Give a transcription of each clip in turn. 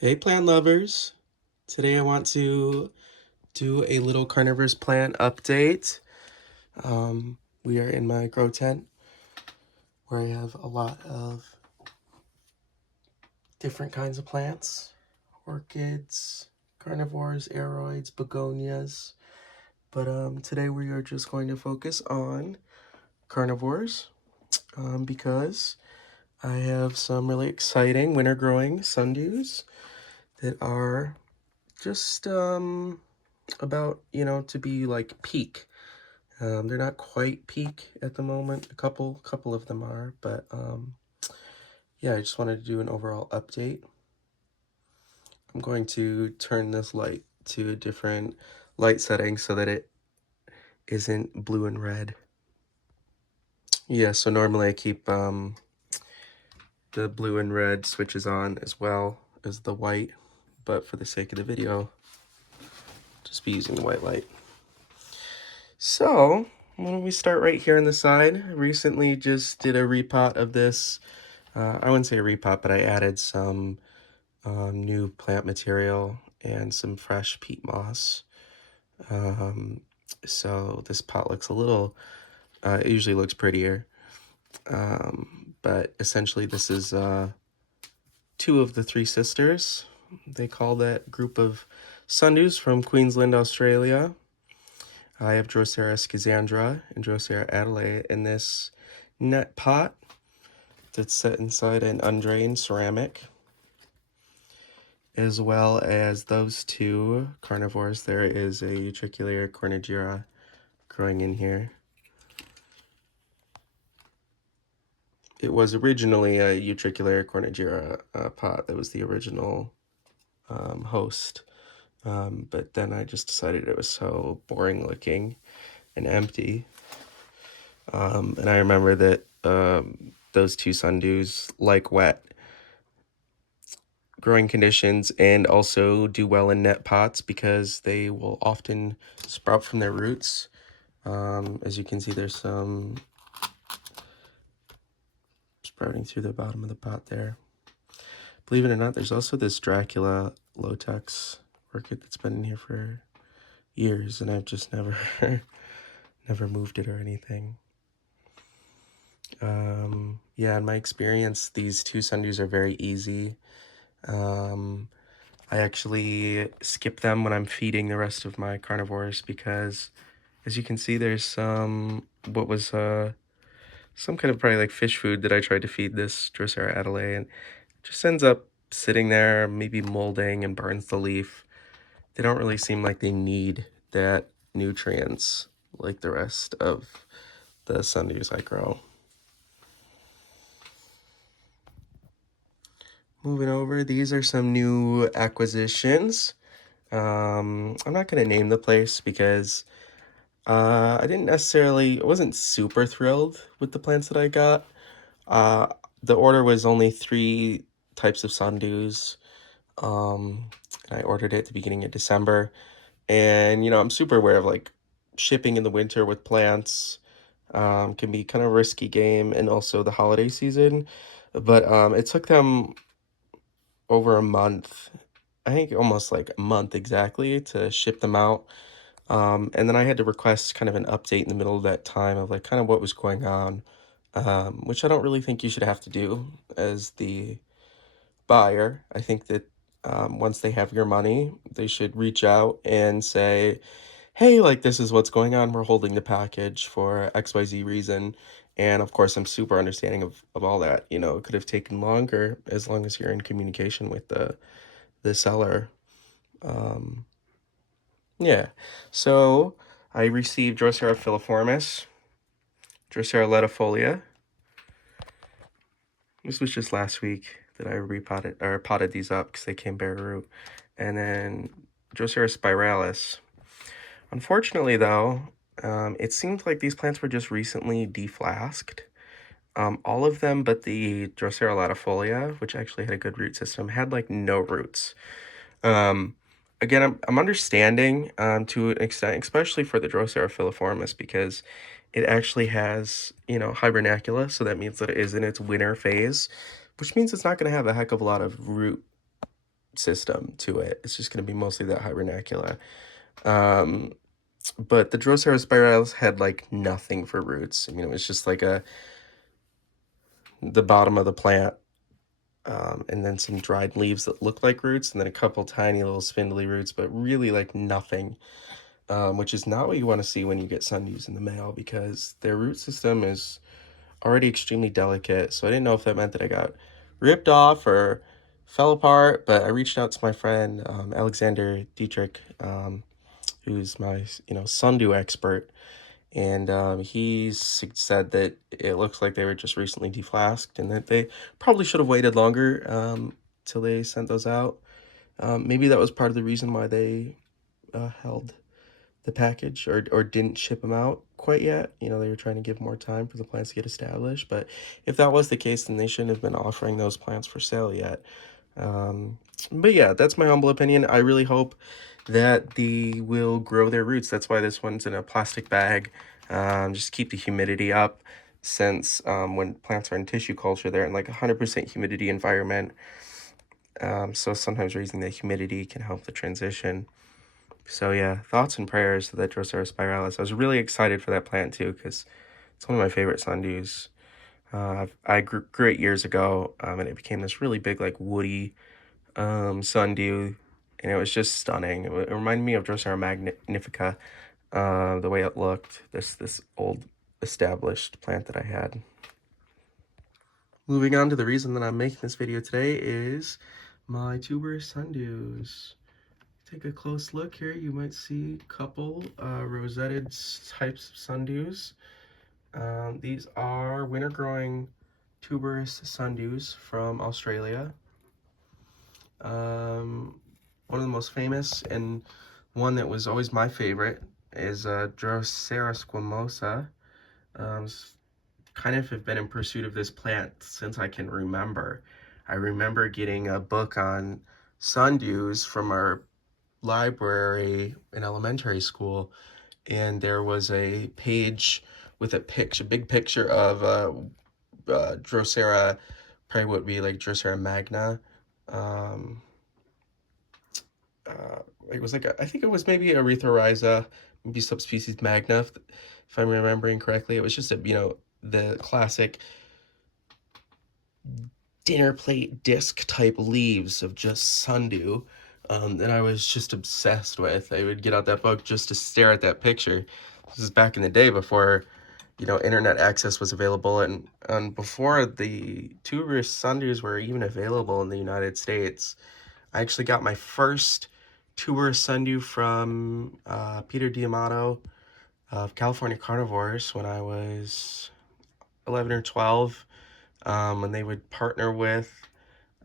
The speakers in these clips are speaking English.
Hey plant lovers! Today I want to do a little carnivorous plant update. We are in my grow tent where I have a lot of different kinds of plants. Orchids, carnivores, aroids, begonias. But today we are just going to focus on carnivores because I have some really exciting winter growing sundews that are just about, to be like peak. They're not quite peak at the moment. A couple of them are, but yeah, I just wanted to do an overall update. I'm going to turn this light to a different light setting so that it isn't blue and red. Yeah, so normally I keep the blue and red switches on as well as the white, but for the sake of the video, just be using the white light. So, why don't we start right here on the side? I recently just did a repot of this. I wouldn't say a repot, but I added some new plant material and some fresh peat moss. So this pot looks a little, it usually looks prettier. But essentially this is two of the three sisters. They call that group of sundews from Queensland, Australia. I have Drosera schizandra and Drosera adelaide in this net pot that's set inside an undrained ceramic, as well as those two carnivores. There is a Utricularia cornigera growing in here. It was originally a Utricularia cornigera pot that was the original host, but then I just decided it was so boring looking and empty. And I remember that those two sundews like wet growing conditions and also do well in net pots because they will often sprout from their roots. As you can see, there's some sprouting through the bottom of the pot there. Believe it or not, there's also this Dracula Lotex orchid that's been in here for years, and I've just never never moved it or anything. Yeah, in my experience, these two sundews are very easy. I actually skip them when I'm feeding the rest of my carnivores because, as you can see, there's some, what was some kind of probably like fish food that I tried to feed this Drosera adelaide, and it just ends up sitting there, maybe molding, and burns the leaf. They don't really seem like they need that nutrients like the rest of the sundews I grow. Moving over, these are some new acquisitions. I'm not going to name the place because I wasn't super thrilled with the plants that I got. The order was only 3 types of sundews, and I ordered it at the beginning of December. And, I'm super aware of like shipping in the winter with plants can be kind of a risky game, and also the holiday season. But it took them over a month, I think almost like a month exactly, to ship them out. And then I had to request kind of an update in the middle of that time of like kind of what was going on, which I don't really think you should have to do as the buyer. I think that once they have your money, they should reach out and say, hey, like this is what's going on. We're holding the package for XYZ reason. And of course, I'm super understanding of all that. It could have taken longer as long as you're in communication with the seller. Um, yeah, so I received Drosera filiformis, Drosera letifolia. This was just last week that I repotted or potted these up because they came bare root. And then Drosera spiralis. Unfortunately, though, it seems like these plants were just recently deflasked. All of them but the Drosera latifolia, which actually had a good root system, had like no roots. Again, I'm understanding to an extent, especially for the Drosera filiformis, because it actually has, hibernacula, so that means that it is in its winter phase, which means it's not going to have a heck of a lot of root system to it. It's just going to be mostly that hibernacula. Um, but the Drosera spiralis had like nothing for roots. I mean, it was just like the bottom of the plant, and then some dried leaves that look like roots, and then a couple tiny little spindly roots, but really like nothing, which is not what you want to see when you get sundews in the mail, because their root system is already extremely delicate. So I didn't know if that meant that I got ripped off or fell apart, but I reached out to my friend Alexander Dietrich, who's my Sundew expert, and he said that it looks like they were just recently deflasked and that they probably should have waited longer till they sent those out. Maybe that was part of the reason why they held the package or didn't ship them out quite yet. They were trying to give more time for the plants to get established. But if that was the case, then they shouldn't have been offering those plants for sale yet. But yeah, that's my humble opinion. I really hope that they will grow their roots. That's why this one's in a plastic bag. Just keep the humidity up, since when plants are in tissue culture, they're in like 100% humidity environment. So sometimes raising the humidity can help the transition. So yeah, thoughts and prayers to that Drosera spiralis. I was really excited for that plant too, because it's one of my favorite sundews. I grew it years ago, and it became this really big, like woody sundew, and it was just stunning. It reminded me of Drosera magnifica, the way it looked. This old established plant that I had. Moving on to the reason that I'm making this video today is my tuberous sundews. Take a close look here. You might see a couple rosetted types of sundews. These are winter growing tuberous sundews from Australia. One of the most famous and one that was always my favorite is Drosera squamosa. Kind of have been in pursuit of this plant since I can remember. I remember getting a book on sundews from our library in elementary school, and there was a page with a big picture of Drosera, probably what would be like Drosera magna. It was like I think it was maybe Erythrorhiza, maybe subspecies magna, if I'm remembering correctly. It was just the classic dinner plate disc type leaves of just sundew that I was just obsessed with. I would get out that book just to stare at that picture. This is back in the day before internet access was available, and before the tuberous sundews were even available in the United States. I actually got my first tuberous sundew from Peter Diamato of California Carnivores when I was 11 or 12, and they would partner with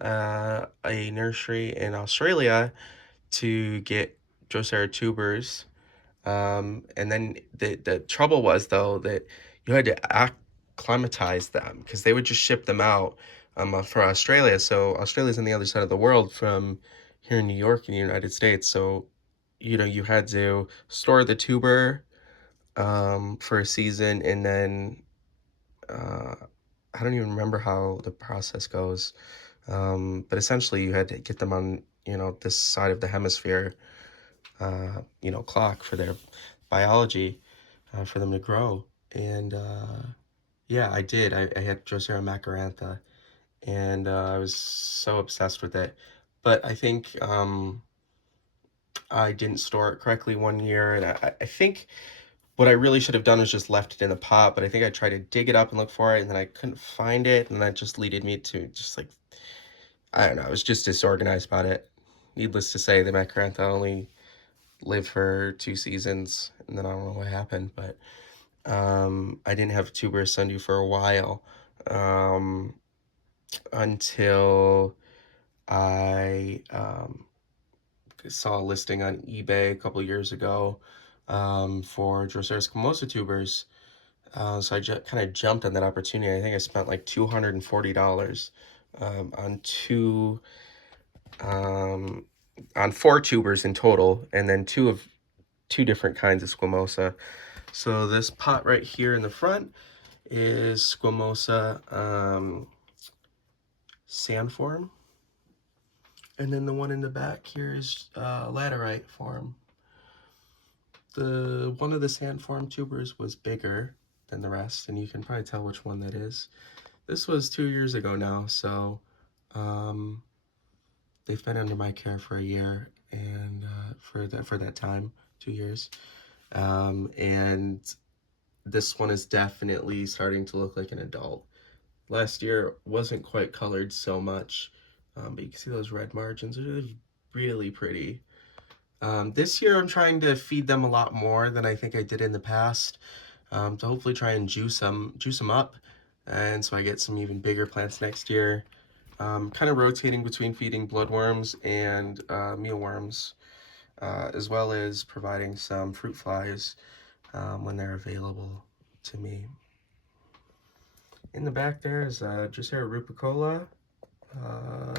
a nursery in Australia to get Drosera tubers. And then the trouble was, though, that you had to acclimatize them, because they would just ship them out for Australia. So Australia's on the other side of the world from here in New York in the United States. So, you had to store the tuber for a season, and then I don't even remember how the process goes. But essentially you had to get them on, this side of the hemisphere, clock for their biology, for them to grow. And yeah, I did. I had Drosera macarantha, and I was so obsessed with it. But I think I didn't store it correctly one year, and I think what I really should have done is just left it in the pot, but I think I tried to dig it up and look for it, and then I couldn't find it, and that just leaded me to just like, I don't know, I was just disorganized about it. Needless to say, the Macarantha only lived for 2 seasons, and then I don't know what happened, but I didn't have tuberous sundew for a while, until I saw a listing on eBay a couple years ago for Drosera squamosa tubers. So I just kind of jumped on that opportunity. I think I spent like $240 on on 4 tubers in total, and then two different kinds of squamosa. So this pot right here in the front is squamosa sandform, And then the one in the back here is laterite form. The one of the sand form tubers was bigger than the rest, and you can probably tell which one that is. This was 2 years ago now, so they've been under my care for a year, and for that time, 2 years. And this one is definitely starting to look like an adult. Last year wasn't quite colored so much, but you can see those red margins are really pretty. This year I'm trying to feed them a lot more than I think I did in the past, to hopefully try and juice them up, and so I get some even bigger plants next year. Kind of rotating between feeding bloodworms and mealworms, as well as providing some fruit flies when they're available to me. In the back there is Drosera rupicola.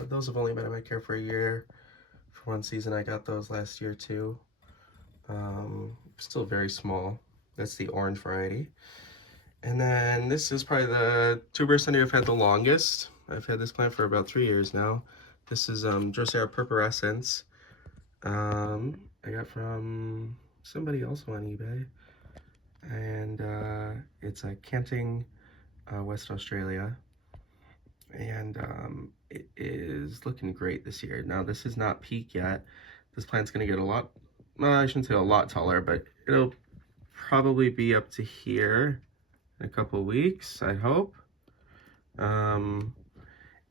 Those have only been in my care for a year. For one season, I got those last year too. Still very small. That's the orange variety. And then this is probably the tuberous Sundew I've had the longest. I've had this plant for about 3 years now. This is Drosera purpurescens. I got from somebody also on eBay. And it's a Canting, West Australia. And it is looking great this year. Now, this is not peak yet. This plant's going to get a lot, well, I shouldn't say a lot taller, but it'll probably be up to here in a couple of weeks, I hope. And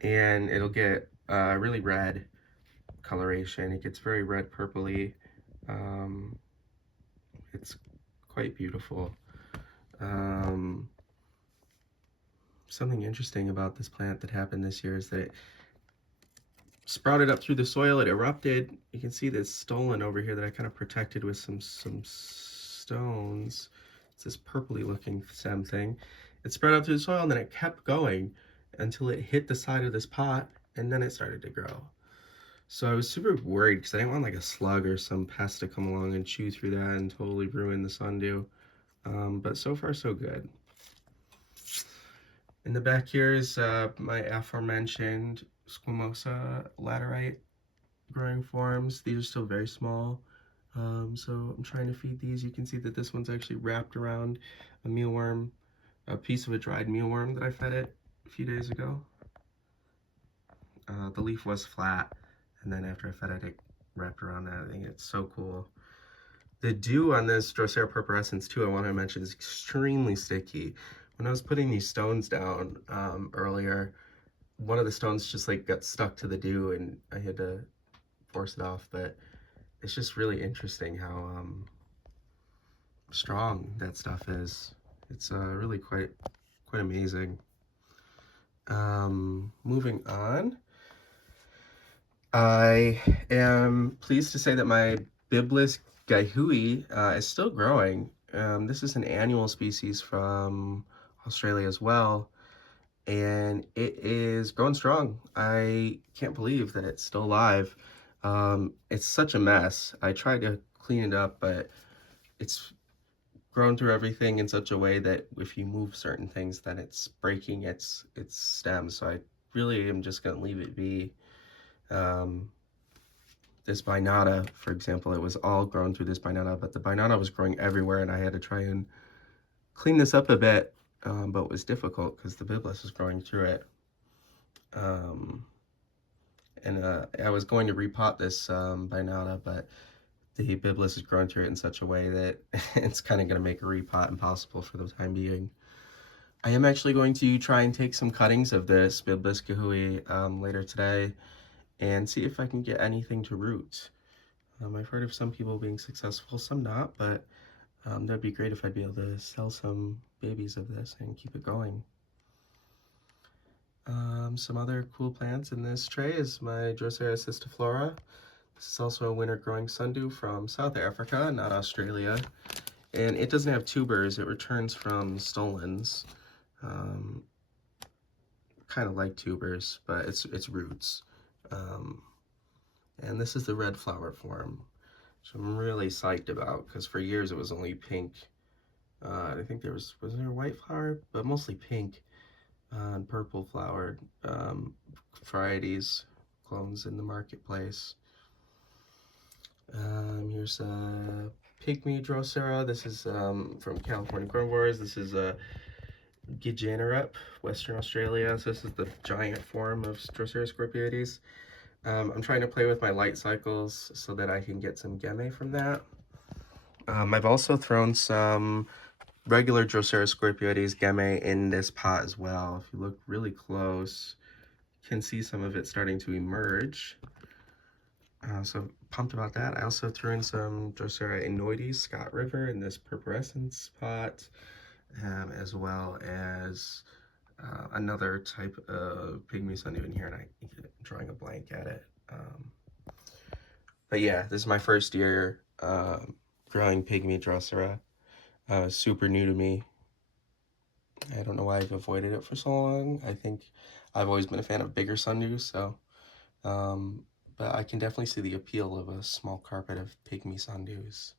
it'll get really red coloration. It gets very red purpley. It's quite beautiful. Something interesting about this plant that happened this year is that it sprouted up through the soil, it erupted. You can see this stolon over here that I kind of protected with some stones. It's this purpley looking stem thing. It spread out through the soil and then it kept going until it hit the side of this pot, and then it started to grow. So I was super worried because I didn't want like a slug or some pest to come along and chew through that and totally ruin the sundew. But so far so good. In the back here is my aforementioned squamosa laterite growing forms. These are still very small, so I'm trying to feed these. You can see that this one's actually wrapped around a mealworm, a piece of a dried mealworm that I fed it a few days ago. The leaf was flat, and then after I fed it, it wrapped around that. I think it's so cool. The dew on this Drosera purpurescens too, I want to mention, is extremely sticky. When I was putting these stones down earlier, one of the stones just like got stuck to the dew and I had to force it off, but it's just really interesting how strong that stuff is. It's really quite amazing. Moving on, I am pleased to say that my Biblis gaihui is still growing. This is an annual species from Australia as well, and it is growing strong. I can't believe that it's still alive. It's such a mess. I tried to clean it up, but it's grown through everything in such a way that if you move certain things, then it's breaking its stems. So I really am just gonna leave it be. This binata, for example, it was all grown through this binata, but the binata was growing everywhere, and I had to try and clean this up a bit, but it was difficult because the Biblis was growing through it. And I was going to repot this binata, but the Biblis is growing through it in such a way that it's kind of going to make a repot impossible for the time being. I am actually going to try and take some cuttings of this Biblis gaihui later today and see if I can get anything to root. I've heard of some people being successful, some not, but that'd be great if I'd be able to sell some babies of this and keep it going. Some other cool plants in this tray is my Drosera cistiflora. This is also a winter growing sundew from South Africa, not Australia. And it doesn't have tubers, it returns from stolons. Kind of like tubers, but it's roots. And this is the red flower form, which I'm really psyched about because for years it was only pink. I think was there a white flower, but mostly pink and purple flowered varieties. clones in the marketplace. Here's a pygmy Drosera. This is from California Carnivores. This is a Giganerup, Western Australia. So this is the giant form of Drosera scorpioides. I'm trying to play with my light cycles so that I can get some gemme from that. I've also thrown some regular Drosera scorpioides gemme in this pot as well. If you look really close, you can see some of it starting to emerge. So pumped about that. I also threw in some Drosera inoides, Scott River, in this purpurescence pot, as well as another type of pygmy Sundew in here, and I'm drawing a blank at it. But yeah, this is my first year growing pygmy Drosera. Super new to me. I don't know why I've avoided it for so long. I think I've always been a fan of bigger Sundews, so but I can definitely see the appeal of a small carpet of pygmy Sundews.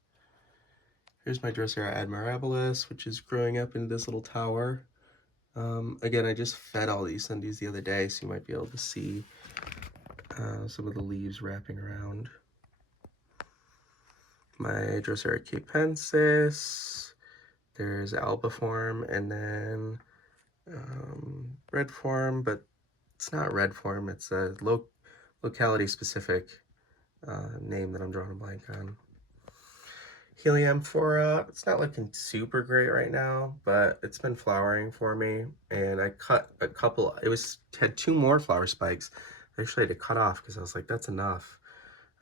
Here's my Drosera admirabilis, which is growing up into this little tower. Again, I just fed all these Sundews the other day, so you might be able to see some of the leaves wrapping around. My Drosera capensis. There's albiform, and then red form, but it's not red form. It's a locality specific name that I'm drawing a blank on. Heliamphora, it's not looking super great right now, but it's been flowering for me, and I cut a couple. Had 2 more flower spikes. I actually had to cut off because I was like, that's enough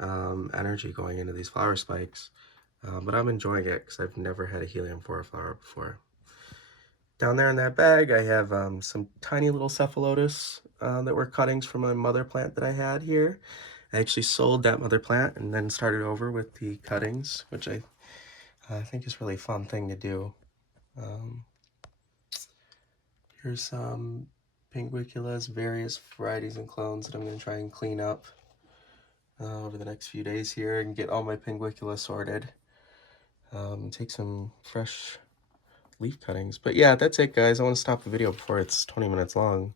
energy going into these flower spikes. But I'm enjoying it because I've never had a Heliamphora flower before. Down there in that bag, I have some tiny little cephalotus that were cuttings from a mother plant that I had here. I actually sold that mother plant and then started over with the cuttings, which I think is a really fun thing to do. Here's some pinguiculas, various varieties and clones that I'm going to try and clean up over the next few days here and get all my pinguicula sorted. Take some fresh leaf cuttings. But yeah, that's it, guys. I want to stop the video before it's 20 minutes long.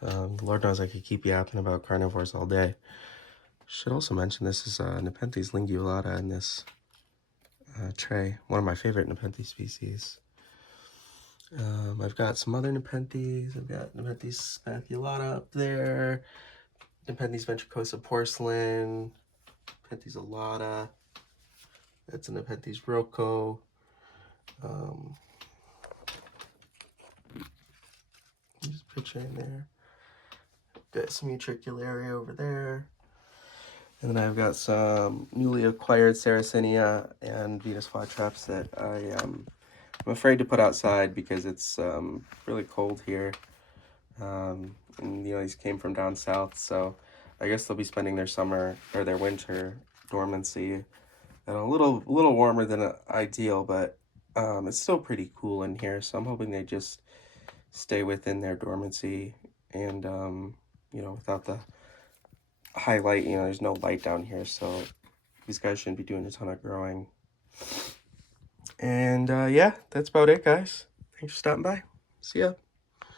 Lord knows I could keep yapping about carnivores all day. Should also mention this is Nepenthes linguulata in this tray. One of my favorite Nepenthes species. I've got some other Nepenthes. I've got Nepenthes spathulata up there. Nepenthes ventricosa porcelain. Nepenthes alata. That's a Nepenthes rocco. Just picturing there. Got some utricularia over there. And then I've got some newly acquired Sarracenia and Venus flytraps that I'm afraid to put outside because it's really cold here. And you know, these came from down south, so I guess they'll be spending their summer or their winter dormancy at a little warmer than ideal, but it's still pretty cool in here, so I'm hoping they just stay within their dormancy and you know, without the highlight. You know, there's no light down here, so these guys shouldn't be doing a ton of growing. And yeah, that's about it, guys. Thanks for stopping by. See ya.